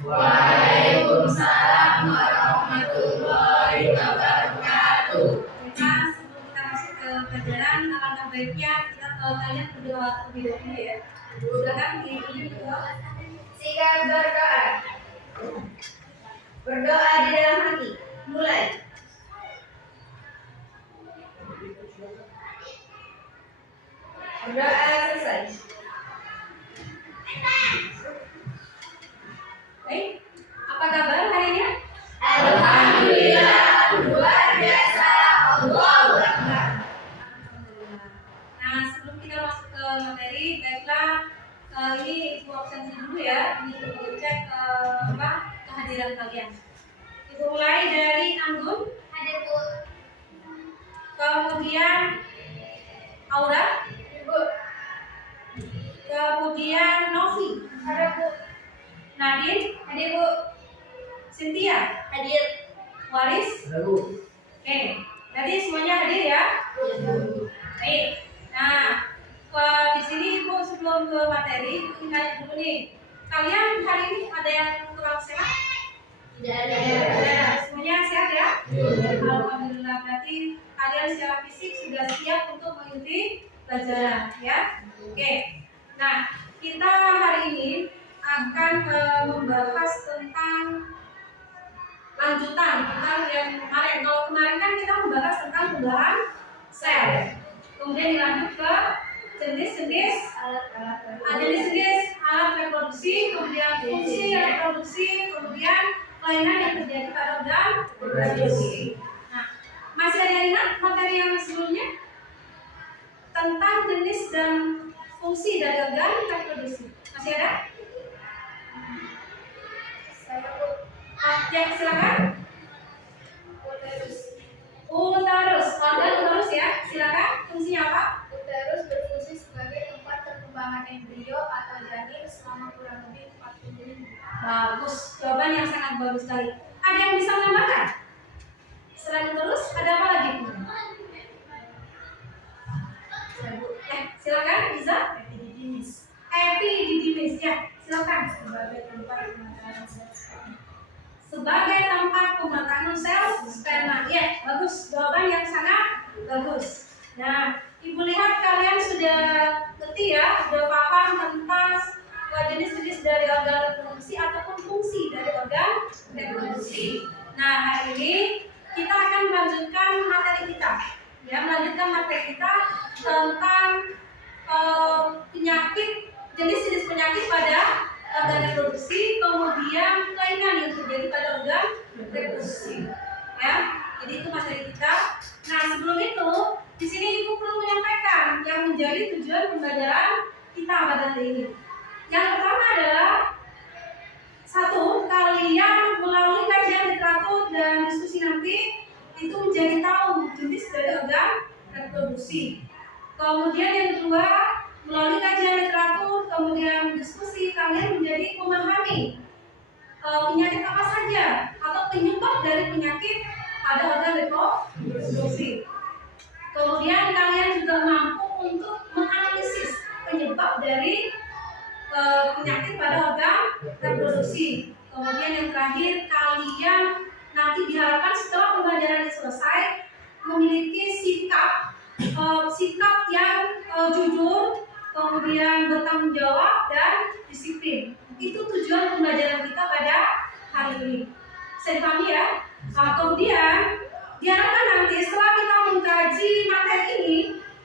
Waalaikumsalam warahmatullahi wabarakatuh. Kita sebelum kita masuk ke pelajaran, alangkah baiknya kita kalian berdoa terlebih dahulu ya. Silakan berdoa. Sikap berdoa. Berdoa di dalam hati. Mulai. Berdoa selesai. Baik, apa kabar hari ini? Alhamdulillah, luar biasa. Allahu Akbar. Nah, sebelum kita masuk ke materi, baiklah ini Ibu absensi dulu ya. Ini Ibu cek kehadiran kalian. Ibu mulai dari Anggun, Hadir Bu. kemudian Aura, Bu. kemudian Novi, Ada Bu. Nadine, Hadir Bu. Cynthia, Hadir. Waris. Oke, jadi semuanya hadir ya. Baik. Nah, di sini Ibu sebelum ke materi, Ibu ingin tanya dulu nih. Kalian hari ini ada yang kurang sehat? Tidak ada. Ada. Semuanya sehat ya? Alhamdulillah, berarti kalian secara fisik sudah siap untuk mengikuti pelajaran ya. Oke. Nah, kita hari ini akan membahas tentang lanjutan tentang yang kemarin. Kalau kemarin kan kita membahas tentang pembahasan sel. Kemudian dilanjut ke jenis-jenis alat reproduksi, kemudian fungsi reproduksi, kemudian kelainan yang terjadi pada organ reproduksi. Nah, masih ada yang ingat materi yang sebelumnya tentang jenis dan fungsi dari organ reproduksi? Masih ada? Ya, silakan. Uterus, organ uterus ya, silakan. Fungsinya apa? Uterus berfungsi sebagai tempat perkembangan embrio atau janin selama kurang lebih 40 minggu. Bagus, jawaban yang sangat bagus sekali. Ada yang bisa menambahkan? Selain uterus, ada apa lagi? Silakan, bisa. Epididymis, ya, silakan. Sebagai tempat pemakanan sel sperma. Sebagai tempat pemakanan sel sperma. Ya, bagus. Jawaban yang sangat bagus. Nah, Ibu lihat kalian sudah ngerti ya, sudah paham tentang jenis-jenis dari organ reproduksi ataupun fungsi dari organ reproduksi. Nah, hari ini kita akan melanjutkan materi kita. Ya, melanjutkan materi kita tentang penyakit, jenis-jenis penyakit pada organ reproduksi, kemudian kelainan yang terjadi pada organ reproduksi. Ya, jadi itu materi kita. Nah, sebelum itu, di sini Ibu perlu menyampaikan yang menjadi tujuan pembelajaran kita pada hari ini. Yang pertama adalah satu, kalian melalui kajian literatur dan diskusi nanti itu menjadi tahu jenis dari organ reproduksi. Kemudian yang kedua, melalui kajian literatur, kemudian diskusi, kalian menjadi memahami penyakit apa saja atau penyebab dari penyakit pada organ reproduksi. Kemudian kalian juga mampu untuk menganalisis penyebab dari penyakit pada organ reproduksi. Kemudian yang terakhir, kalian nanti diharapkan setelah pembelajaran ini selesai memiliki sikap yang jujur, kemudian bertanggung jawab dan disiplin. Itu tujuan pembelajaran kita pada hari ini. Bisa dipahami ya? Kemudian diharapkan nanti setelah kita mengkaji materi ini,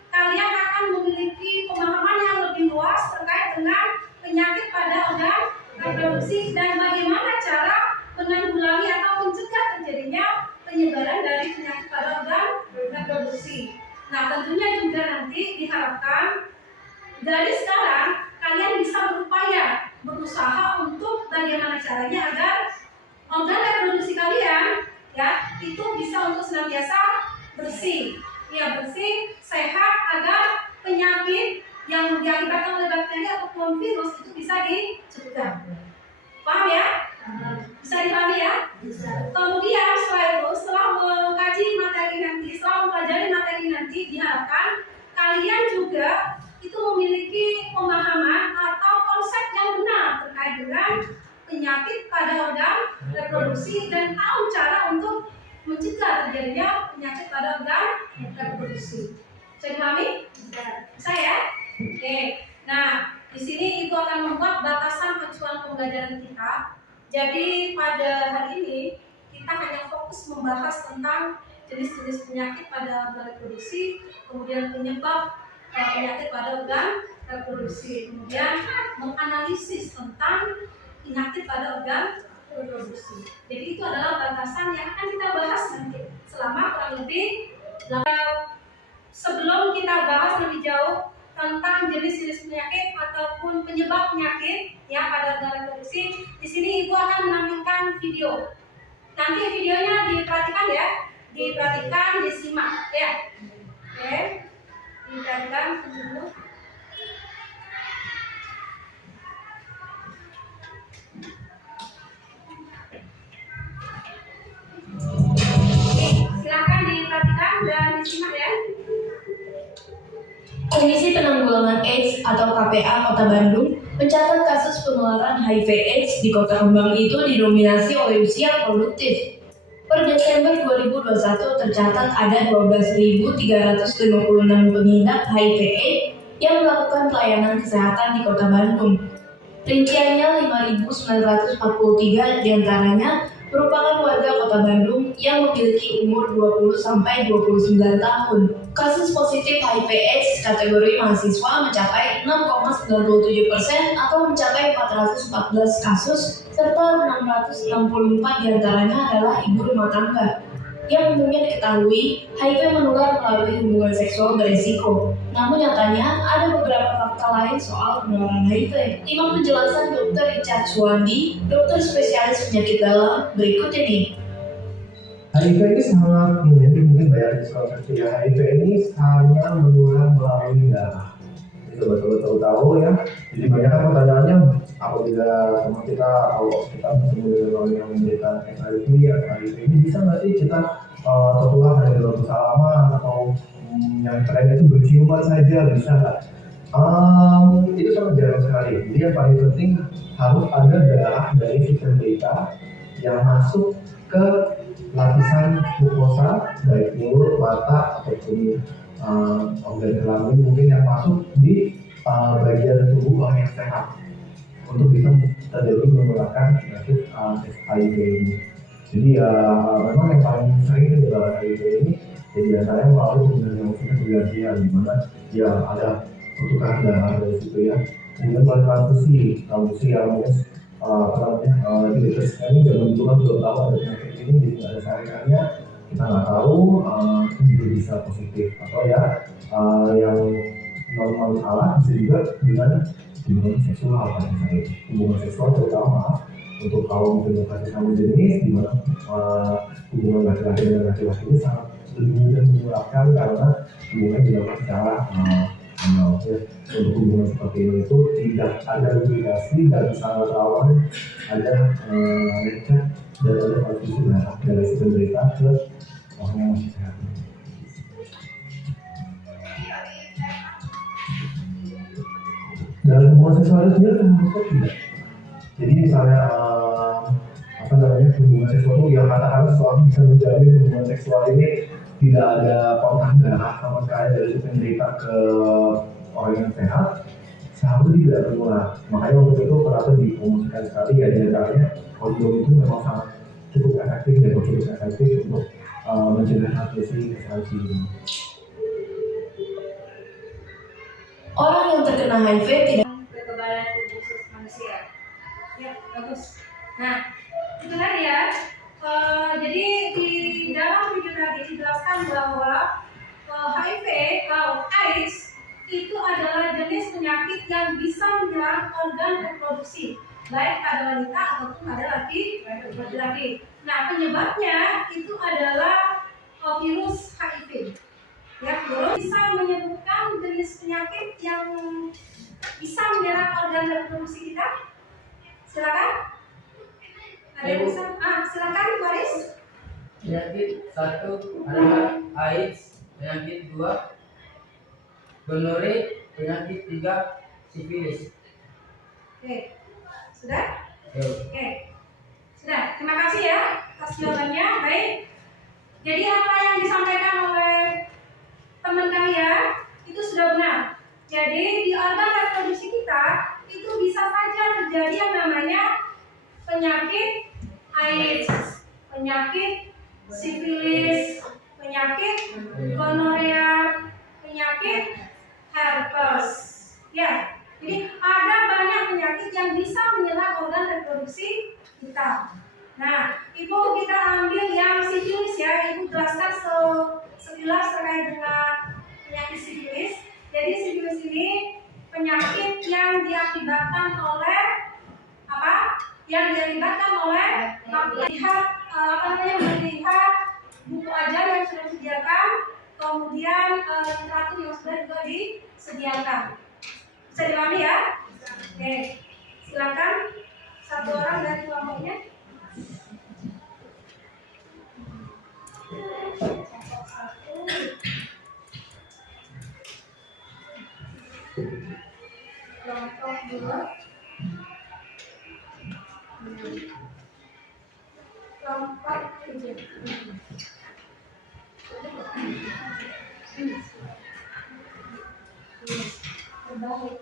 kalian akan memiliki pemahaman yang lebih luas terkait dengan penyakit pada organ reproduksi dan bagaimana cara menanggulangi atau mencegah terjadinya penyebaran dari penyakit pada organ reproduksi. Nah, tentunya juga nanti diharapkan dari sekarang kalian bisa berusaha untuk bagaimana caranya agar organ reproduksi kalian ya itu bisa untuk senantiasa bersih, ya bersih, sehat agar penyakit yang diakibatkan oleh bakteri ataupun virus itu bisa dicegah. Paham ya? Bisa dipahami ya? Bisa. Kemudian setelah mengkaji materi nanti, setelah mempelajari materi nanti, diharapkan kalian juga itu memiliki pemahaman atau konsep yang benar terkait dengan penyakit pada organ reproduksi dan tahu cara untuk mencegah terjadinya penyakit pada organ reproduksi. Bisa dipahami? Bisa ya? Oke. Nah, di sini Ibu akan membuat batasan acuan pembelajaran kita. Jadi pada hari ini kita hanya fokus membahas tentang jenis-jenis penyakit pada organ reproduksi, kemudian penyebab penyakit pada organ reproduksi, kemudian menganalisis tentang penyakit pada organ reproduksi. Jadi itu adalah batasan yang akan kita bahas nanti selama kurang lebih. Sebelum kita bahas lebih jauh tentang jenis-jenis penyakit ataupun penyebab penyakit ya pada organ reproduksi, di sini Ibu akan menampilkan video. Nanti videonya diperhatikan ya, diperhatikan, disimak ya. Oke, diperhatikan dulu. Silakan diperhatikan dan disimak ya. Komisi Penanggulangan AIDS atau KPA Kota Bandung mencatat kasus penularan HIV/AIDS di Kota Kembang itu didominasi oleh usia produktif. Per Desember 2021 tercatat ada 12.356 pengidap HIV/AIDS yang melakukan pelayanan kesehatan di Kota Bandung. Rinciannya 5.943 diantaranya merupakan warga Kota Bandung yang memiliki umur 20-29 tahun. Kasus positif HIV/AIDS kategori mahasiswa mencapai 6,97% atau mencapai 414 kasus, serta 664 diantaranya adalah ibu rumah tangga. Yang umumnya diketahui, HIV menular melalui hubungan seksual beresiko. Namun nyatanya ada beberapa fakta lain soal penularan HIV. Simak penjelasan Dr. Richard Suwandi, dokter spesialis penyakit dalam, berikut ini. HIV ini sangat mungkin banyak miskonseksi ya. HIV ini hanya menular melalui darah. Ini betul-betul tahu ya. Jadi banyak kan pertanyaannya, apabila sama kita kalau kita bertemu dengan orang yang menderita HIV ini bisa nggak sih kita tertular dari dalam bersalaman atau yang tren itu berciuman saja, bisa nggak? Itu sangat jarang sekali. Jadi yang paling penting harus ada darah dari si penderita yang masuk ke lapisan mukosa, baik mulut, mata, ataupun organ kelamin mungkin yang masuk di bagian tubuh orang yang sehat untuk bisa terjadi menularkan penyakit HIV ini. Jadi memang yang paling sering penyebaran HIV ini jadi biasanya melalui hubungan yang bergantian, di mana ya ada pertukaran darah dari situ ya. Kemudian melalui transfusi yang mungkin tidak tersekali dan belum tahu ada penyakit ini, jadi nggak ada saringannya, kita nggak tahu, itu juga bisa positif. Atau ya yang non salah bisa juga dengan hubungan seksual, hubungan seksual terutama untuk kaum penyuka sesama jenis, di mana hubungan laki-laki dengan laki-laki ini sangat lebih mudah menularkan karena hubungan dilakukan secara untuk hubungan seperti ini itu tidak ada lubrikasi dan sangat rawan ada lecet dan ada transfusi darah dari si penderita ke orang yang masih sehat. Dalam hubungan seksual itu sendiri termasuk tidak. Jadi misalnya hubungan seksual itu yang katakan seorang bisa menjalin hubungan seksual ini tidak ada kontak darah sama sekali dari penderita ke orang yang sehat, seharusnya tidak menular. Makanya untuk itu kenapa dipromosikan sekali ya, diantaranya kondom itu memang sangat cukup efektif untuk mencegah transmisi HIV ini. Orang yang terkena HIV tidak kekebalan tubuh manusia. Ya, bagus. Nah, itu tadi ya. Jadi di dalam video tadi dijelaskan bahwa HIV atau AIDS itu adalah jenis penyakit yang bisa menyerang organ reproduksi, baik pada wanita ataupun pada laki-laki. Nah, penyebabnya itu adalah virus HIV. Ya, virus bisa menyebabkan jenis penyakit yang bisa menyerang organ reproduksi kita. Silakan. Ada yang bisa? Silakan, Baris. Penyakit 1 adalah AIDS, penyakit 2 gonore, penyakit 3 sifilis. Oke, sudah? Oke, sudah. Terima kasih ya atas jawabannya. Baik. Jadi apa yang disampaikan oleh teman kalian itu sudah benar. Jadi di organ reproduksi kita itu bisa saja terjadi yang namanya penyakit AIDS, penyakit sifilis, penyakit gonorea, penyakit herpes. Ya, jadi ada banyak penyakit yang bisa menyerang organ reproduksi kita. Nah, Ibu kita ambil yang sifilis ya, Ibu jelaskan sekilas terkait dengan penyakit sifilis. Jadi sifilis ini penyakit yang diakibatkan oleh apa? Yang diakibatkan oleh melihat buku ajar yang sudah disediakan, kemudian literatur yang sudah juga disediakan. Bisa dipahami ya? Oke, silakan satu orang dari kelompoknya. Kelompok 2. Kelompok 7. Terbaik.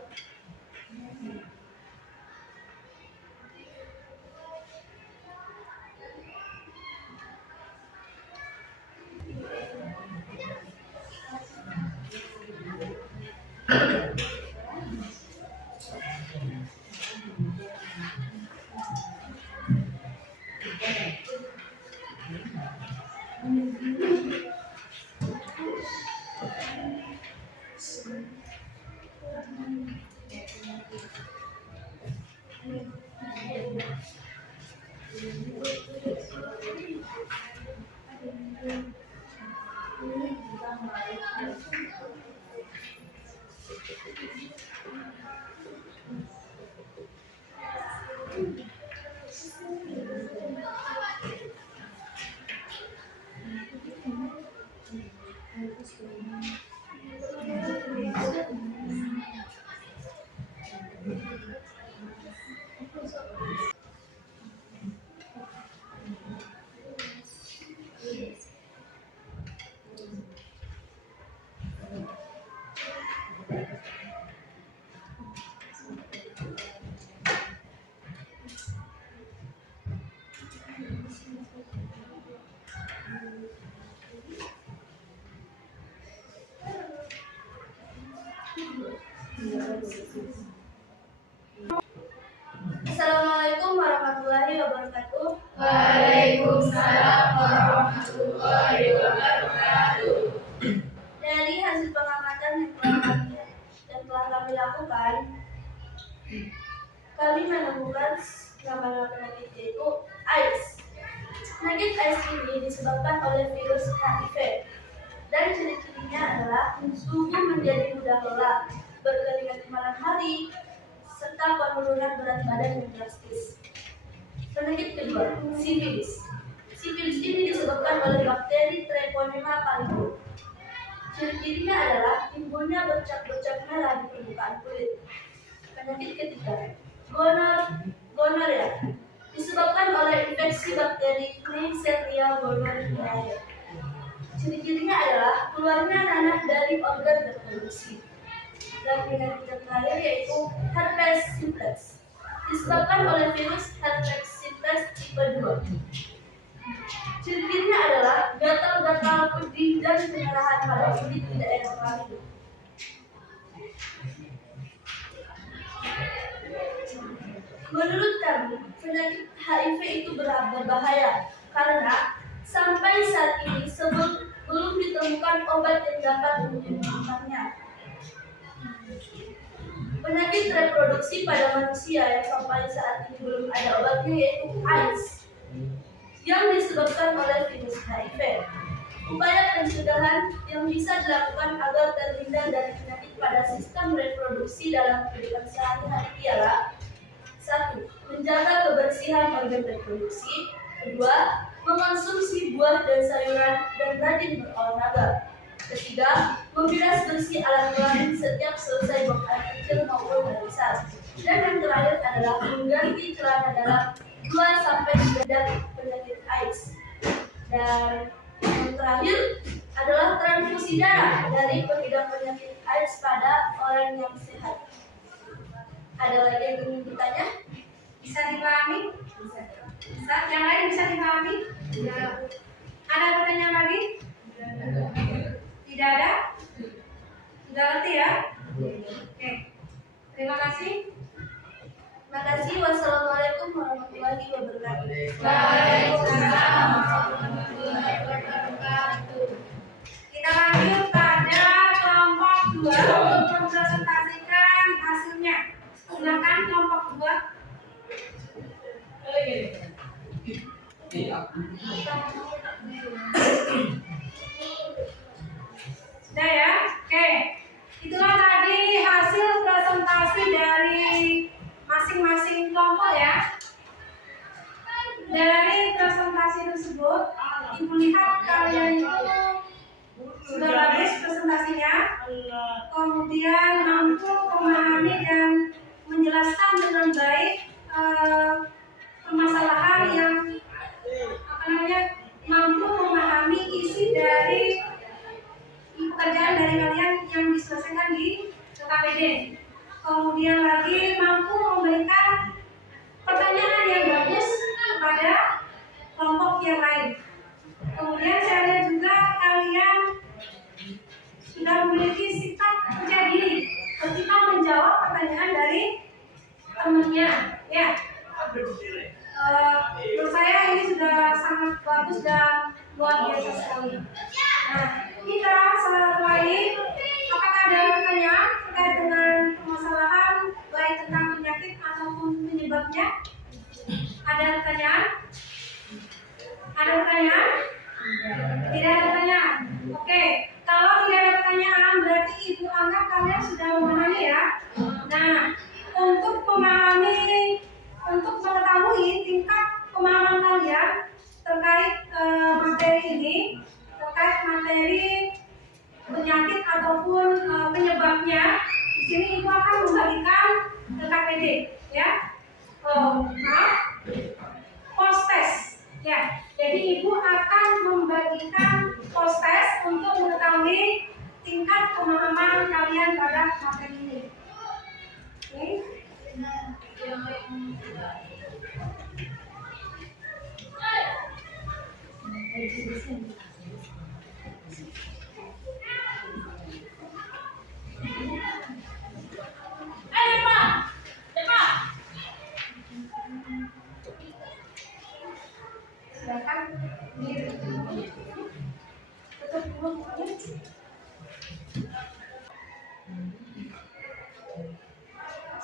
Assalamualaikum warahmatullahi wabarakatuh. Waalaikumsalam warahmatullahi wabarakatuh. Dari hasil pengamatan yang telah kami lakukan, kami menemukan nama penyakit yaitu AIDS. Penyakit AIDS ini disebabkan oleh virus HIV dan ciri-cirinya adalah tubuh menjadi mudah lelah, berkeringat di malam hari, serta penurunan berat badan yang drastis. Penyakit kedua, sifilis. Sifilis ini disebabkan oleh bakteri Treponema pallidum. Ciri-cirinya adalah timbulnya bercak-bercak merah di permukaan kulit. Penyakit ketiga, gonorea. Disebabkan oleh infeksi bakteri Neisseria gonorrhoeae. Ciri-cirinya adalah keluarnya nanah dari organ reproduksi. Dan penyakit terakhir yaitu herpes simplex, disebabkan oleh virus herpes simplex tipe 2. Ciri-cirinya adalah gatal-gatal pedih dan kemerahan pada kulit di daerah kelamin. Menurut kami, penyakit HIV itu berbahaya karena sampai saat ini belum ditemukan obat yang dapat menyembuhkannya. Penyakit reproduksi pada manusia yang sampai saat ini belum ada obatnya yaitu AIDS yang disebabkan oleh virus HIV. Upaya pencegahan yang bisa dilakukan agar terhindar dari penyakit pada sistem reproduksi dalam kehidupan sehari-hari ialah: 1. Menjaga kebersihan organ reproduksi. 2. Mengonsumsi buah dan sayuran dan rajin berolahraga. 3. Membilas bersih alat kelamin setiap selesai buang air kecil maupun air besar. Dan yang terakhir adalah mengganti celana dalam 2 sampai 3 dari penyakit AIDS. Dan yang terakhir adalah transfusi darah dari pengidap penyakit AIDS pada orang yang sehat. Ada lagi yang ingin ditanya? Bisa dipahami? Bisa. Yang lain bisa dipahami? Ada pertanyaan lagi? Tidak ada? Sudah ngerti ya? Oke. Terima kasih. Terima kasih. Wassalamualaikum warahmatullahi wabarakatuh. Waalaikumsalam warahmatullahi wabarakatuh. Kita lanjut pada kelompok 2 untuk mempresentasikan hasilnya. Silakan kelompok 2. Sudah ya? Oke. Itulah tadi hasil presentasi dari masing-masing kelompok ya. Dari presentasi tersebut, Ibu lihat kalian itu sudah bagus presentasinya, kemudian mampu memahami dan menjelaskan dengan baik permasalahan yang mampu memahami isi dari pekerjaan dari kalian yang diselesaikan di KPD. Kemudian lagi mampu memberikan pertanyaan yang bagus kepada kelompok yang lain. Kemudian saya lihat juga kalian sudah memiliki sikap percaya diri ketika menjawab pertanyaan dari temannya. Ya, menurut saya ini sudah sangat bagus dan luar biasa sekali. Nah, kita setelah ini, apakah ada pertanyaan terkait dengan permasalahan baik tentang penyakit ataupun penyebabnya? Ada pertanyaan? Ada pertanyaan? Tidak ada pertanyaan. Oke, kalau tidak ada pertanyaan berarti Ibu anggap kalian sudah memahami ya. Nah, untuk mengetahui tingkat pemahaman kalian terkait materi ini, terkait materi penyakit ataupun penyebabnya, di sini Ibu akan membagikan ke KPD, ya. Post test, ya. Jadi Ibu akan membagikan post test untuk mengetahui tingkat pemahaman kalian pada materi ini. Oke. Silakan tutup dulu.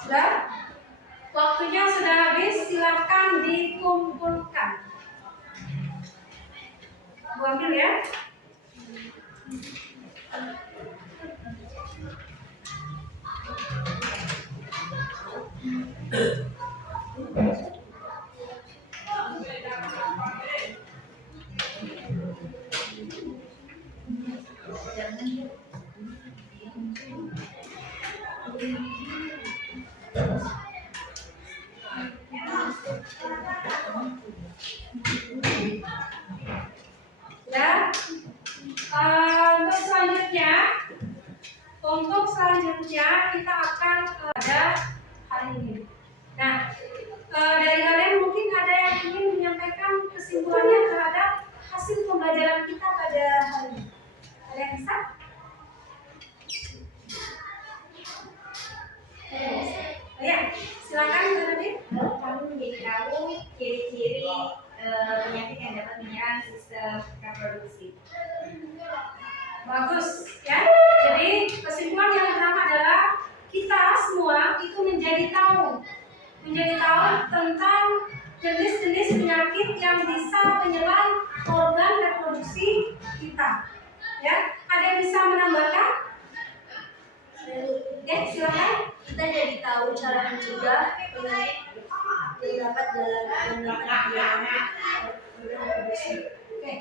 Sudah? Waktunya sudah habis, silakan dikumpulkan. Bu ambil ya. Ya. Untuk selanjutnya kita akan pada hari ini. Nah, dari kalian mungkin ada yang ingin menyampaikan kesimpulannya terhadap hasil pembelajaran kita pada hari ini. Ada yang bisa? Ya, silakan Bu Nadia. Kami menjadi tahu ciri-ciri penyakit yang dapat menyerang sistem reproduksi. Bagus, ya. Jadi kesimpulan yang pertama adalah kita semua itu menjadi tahu tentang jenis-jenis penyakit yang bisa menyerang organ reproduksi kita. Ya, ada yang bisa menambahkan? Ya, silakan. Kita jadi tahu cara mencegah penyakit yang dapat reproduksi. Oke.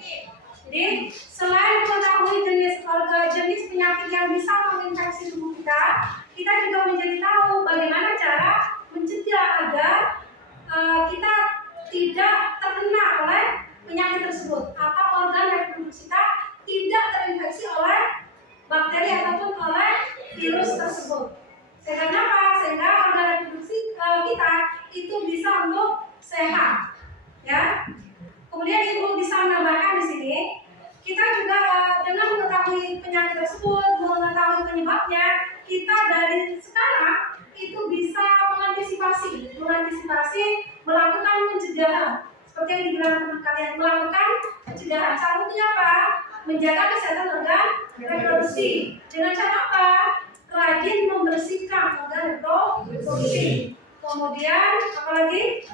Jadi selain mengetahui jenis penyakit yang bisa menginfeksi tubuh kita juga menjadi tahu bagaimana cara mencegah agar kita tidak terkena oleh penyakit tersebut atau organ reproduksi kita tidak terinfeksi oleh bakteri ataupun oleh virus tersebut. Sehingga apa? Sehingga organ reproduksi kita itu bisa untuk sehat, ya. Kemudian ibu bisa menambahkan di sini, kita juga dengan mengetahui penyakit tersebut, mengetahui penyebabnya, kita dari sekarang itu bisa mengantisipasi, melakukan pencegahan. Seperti yang dibilang teman kalian, melakukan pencegahan. Caranya apa? Menjaga kesehatan organ reproduksi. Dengan cara apa? Rajin membersihkan organ reproduksi. Kemudian apalagi?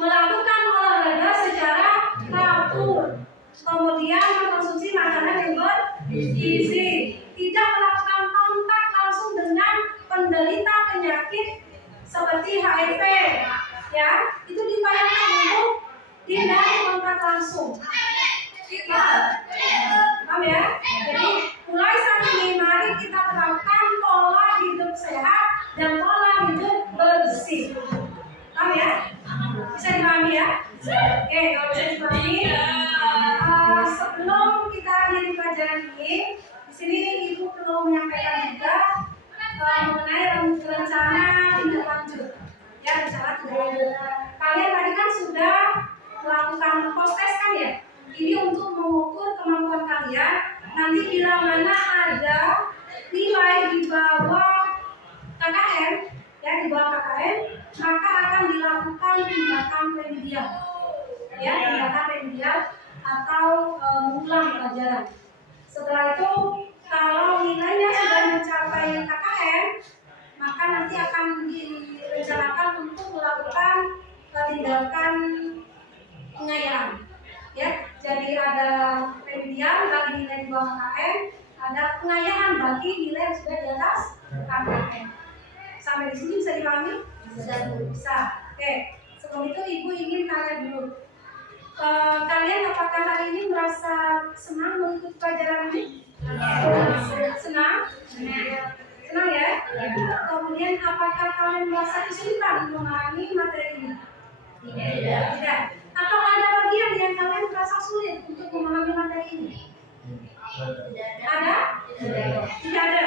Melakukan olahraga secara teratur. Kemudian mengkonsumsi makanan yang bergizi. Tidak melakukan kontak langsung dengan penderita penyakit seperti HIV. Ya, itu diupayakan untuk tidak kontak langsung. Paham ya? Jadi mulai saat ini mari kita terapkan pola hidup sehat dan pola hidup bersih. Paham ya? Bisa dipahami ya? Oke, kalau bisa dipahami, sebelum kita akhiri pelajaran ini, di sini ibu perlu menyampaikan juga mengenai rencana tindak lanjut. Ya, rencana tindak lanjut. Kalian tadi kan sudah melakukan post test kan ya? Ini untuk mengukur kemampuan kalian. Nanti bila mana ada nilai di bawah KKM, ya di bawah KKM, maka akan dilakukan tindakan remedial, ya tindakan remedial atau mengulang pelajaran. Setelah itu, kalau nilainya sudah mencapai KKM, maka nanti akan direncanakan untuk melakukan tindakan pengayaan. Ya, jadi ada remedial bagi nilai di bawah KKM, ada pengayaan bagi nilai yang sudah di atas KKM. Sampai di sini bisa dipahami? Bisa. Oke. Sebelum itu ibu ingin tanya dulu. Kalian apakah hari ini merasa senang mengikuti pelajaran ini? Senang? Senang ya? Kemudian apakah kalian merasa kesulitan memahami materi ini? Tidak. Atau ada bagian yang kalian merasa sulit untuk memahami materi ini? Ada? Tidak ada.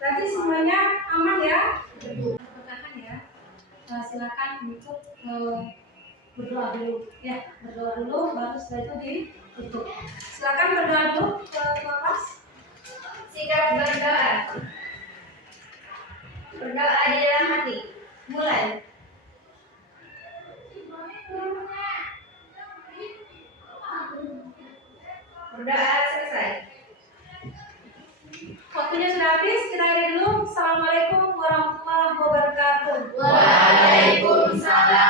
Berarti semuanya aman ya? Perkenalkan ya. Silakan untuk berdoa dulu. Ya, berdoa dulu. Baru setelah itu ditutup. Silakan berdoa dulu ke kelas. Sikap berdoa. Berdoa di dalam hati. Mulai. Berdoa selesai. Waktunya sudah habis, kita akhiri dulu. Assalamualaikum warahmatullahi wabarakatuh. Waalaikumsalam.